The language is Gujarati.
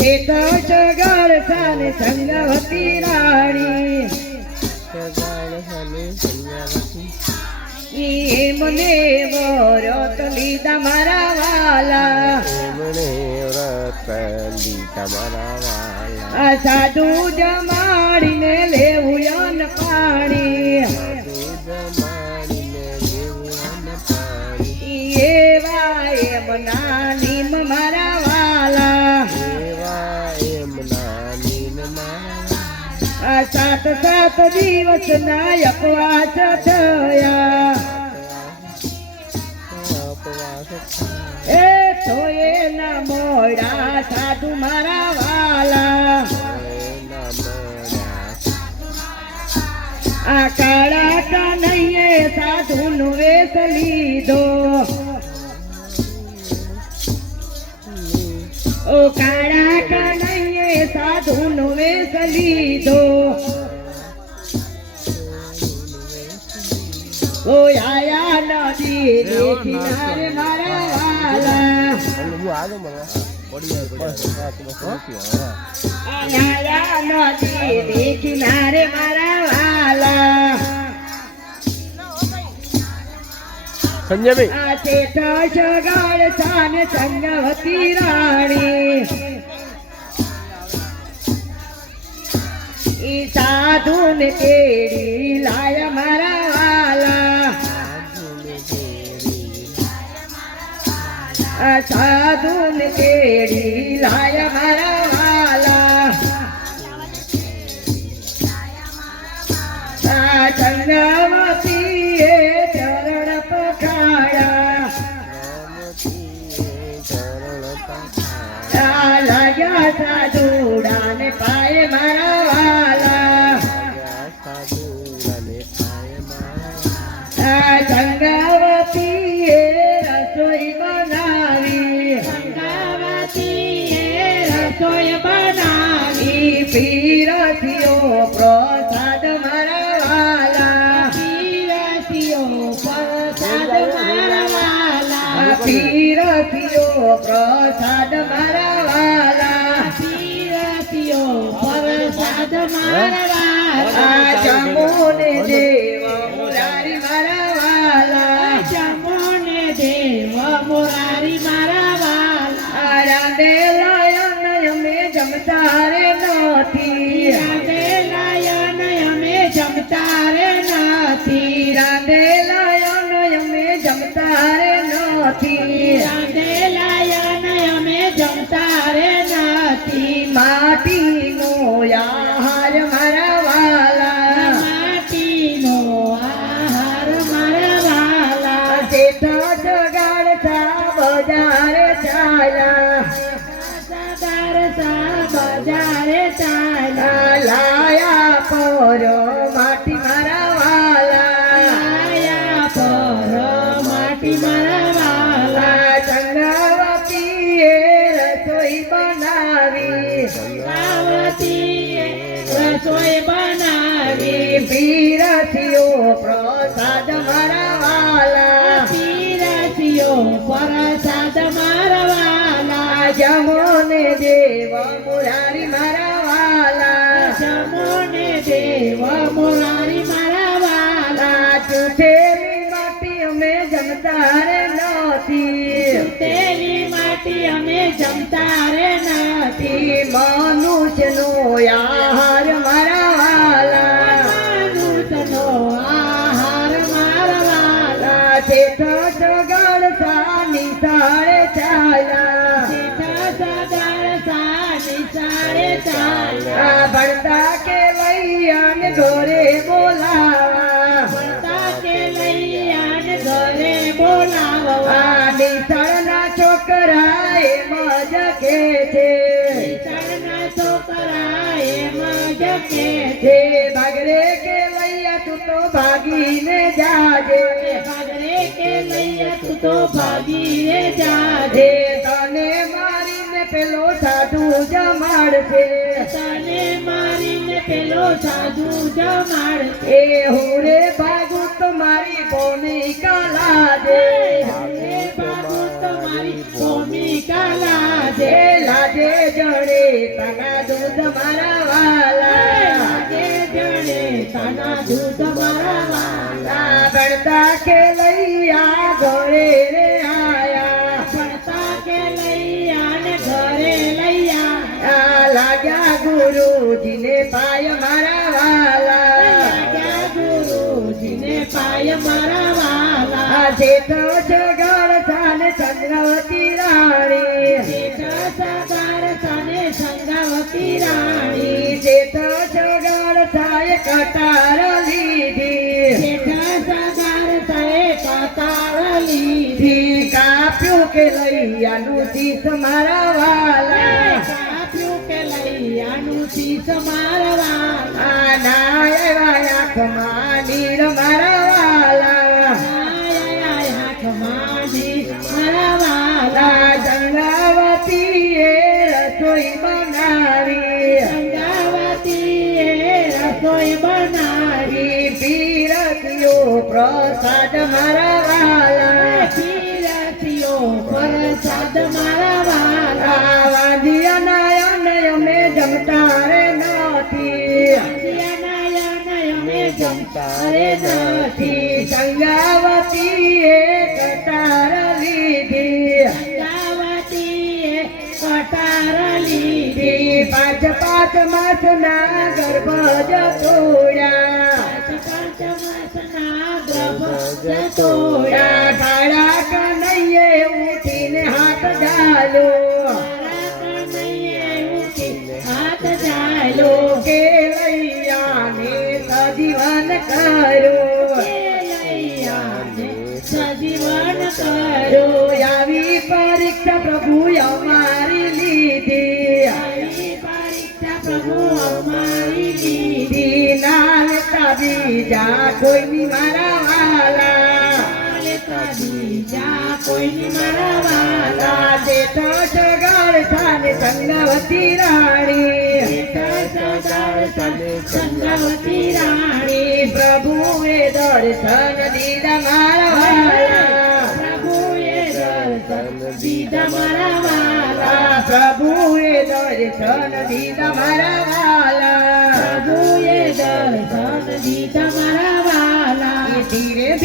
શેઠ સગળ સાને સંગવતી રાણી એમને વ્રત લીધા મારા વાલા સાધુ જમાડીને લેવું અન્ન પાણી એવા એમના નીમ મારા વાલા સાત સાત દિવસ ના અપવાસ થયા એ થોએ ના મોડા સાધુ મારા વાલા આ કાળા કનૈયે સાધુ નો વેશ લીધો ઓ કાળા કનૈયે સાધુ નો વેશ લીધો ઓ આયા નદી કિનારે મારા વાલા આયા નદી કિનારે મારા વાલા સંજયભાઈ આ શેઠ સગળ સાને સંગવતી રાણી ઈ સાધુ ને કેડી લાયા મારા વાલા સાધુ ને કેડી લાયા મારા વાલા સંગવતી એ ચરણ પખાયા લાગ્યા સાધુડા ને પાય મારા વાલા સંગવતી એ રસોઈ બનાવી પીરસીઓ પ્રસાદ મારા વાલા પીરસીઓ પ્રસાદ મારા વાલા પીરસીઓ પ્રસાદ મારા વાલા પીરસીઓ પ્રસાદ મારા વાલા જમોને દેવ મુરારી મારા વાલા જમોને દેવ મુરારી મારા વાલા રાધે લાયન અમે જમતા રે નથી રાધે લાયન અમે જમતા રે નથી રાધે લાયન અમે જમતા રે નથી રાધે લાયન અમે જમતા રે નથી માટીનો આહાર મારા વાલા માટીનો આહાર મારા વાલા શેઠ સગળ સા બજાર ચાલ્યા બજારે ચાલ્યા લાયા પરો માટી મારા વાલા લાયા પરો માટી મારા વાલા સંગવતી એ રસોઈ બનાવી સંગવતી રસોઈ બનાવી પીરસીઓ પ્રસાદ મારા વાલા પીરસીઓ પ્રસાદ મારા વાલા જમોને દેવ મુરારી મારા વાલા જમોને દેવ મુરારી મારા વાલા ચૂઠેલી માટી અમે જમતા રે નથી ચૂઠેલી માટી અમે જમતા રે નથી મનુષ્યનો આહાર મારા વાલા મનુષ્યનો આહાર મારા વાલા શેઠ સગળ સા નિશાળે ચાલ્યા ભણતા કે લૈયાને ઘરે બોલાવા ભણતા કે લૈયાને ઘરે બોલાવા નિશાળના છોકરા એમ જ કે છે નિશાળના છોકરા એમ જ કે છે ભાગરે કે લૈયા તું તો ભાગીને જાજે ભાગરે કે લૈયા તું તો ભાગીને જાજે તને મારીને પેલો સાધુ જમાડશે તને મારીને પેલો સાધુ જમાડશે હું રે ભાગું તો મારી ભૂમિકા લાજે હું રે ભાગું તો મારી ભૂમિકા લાજે લાજે જડે તાના દૂધ મારા વાલા લાગે જાણે તાના દૂધ મારા વાલા ભણતા કે લૈયા ઘરે રે આયા ભણતા કે લૈયા ને ઘરે લૈયા લાગ્યા ગુરુજીને પાય મારા વાલા લાગ્યા ગુરુજીને પાય મારા વાલા જેઠ જગર થાને ચંદ્રવતી રાણી જેઠ સગાર સાને સંગાવતી રાણી જેઠ જગર થાય કટાર લીધી જેઠ સગાર સાએ કતાર લીધી કાપ્યું કે લૈયાનું શીશ મારા વાલા કાપ્યું કે લૈયાનું શીશ મારા વાલા નાયા આંખમાં નીર મારા વાલા ગંગાવતી એ રસોઈ બનાવી પીરતીઓ પ્રસાદ મારા વાલા પ્રસાદ મારા વાલા વાંધિયા નયન અમે જમતા રે નથી જમતારે નથી ગંગાવતી એ કટાર લીધી ગંગાવતીએ કટાર લીધી પાંચ પાંચ માસ ના ગર્ભ જતોડ્યા પાંચ માસના ગર્ભ જતોડ્યા કાળા કનૈયે ઉઠીને હાથ ડાલો હાથ ચાલો કે લૈયાને સજીવન કરો સજીવન કરો આવી પરીક્ષા પ્રભુ અમારી લીધી પરીક્ષા પ્રભુ અમારી લીધી નાલતા બીજા કોઈની મારા વાલા બીજા કોઈની મારા વાલા જેઠ જગર થાને ચંદ્રવતી રાણી સંગાવતી રાણી પ્રભુએ દર્શન દીધા મારા વાલા પ્રભુએ દર્શન દીધા મારા વાલા પ્રભુએ દર્શન દીધા મારા વાલા પ્રભુએ દર્શન દીધા મારા વાલા ધીરે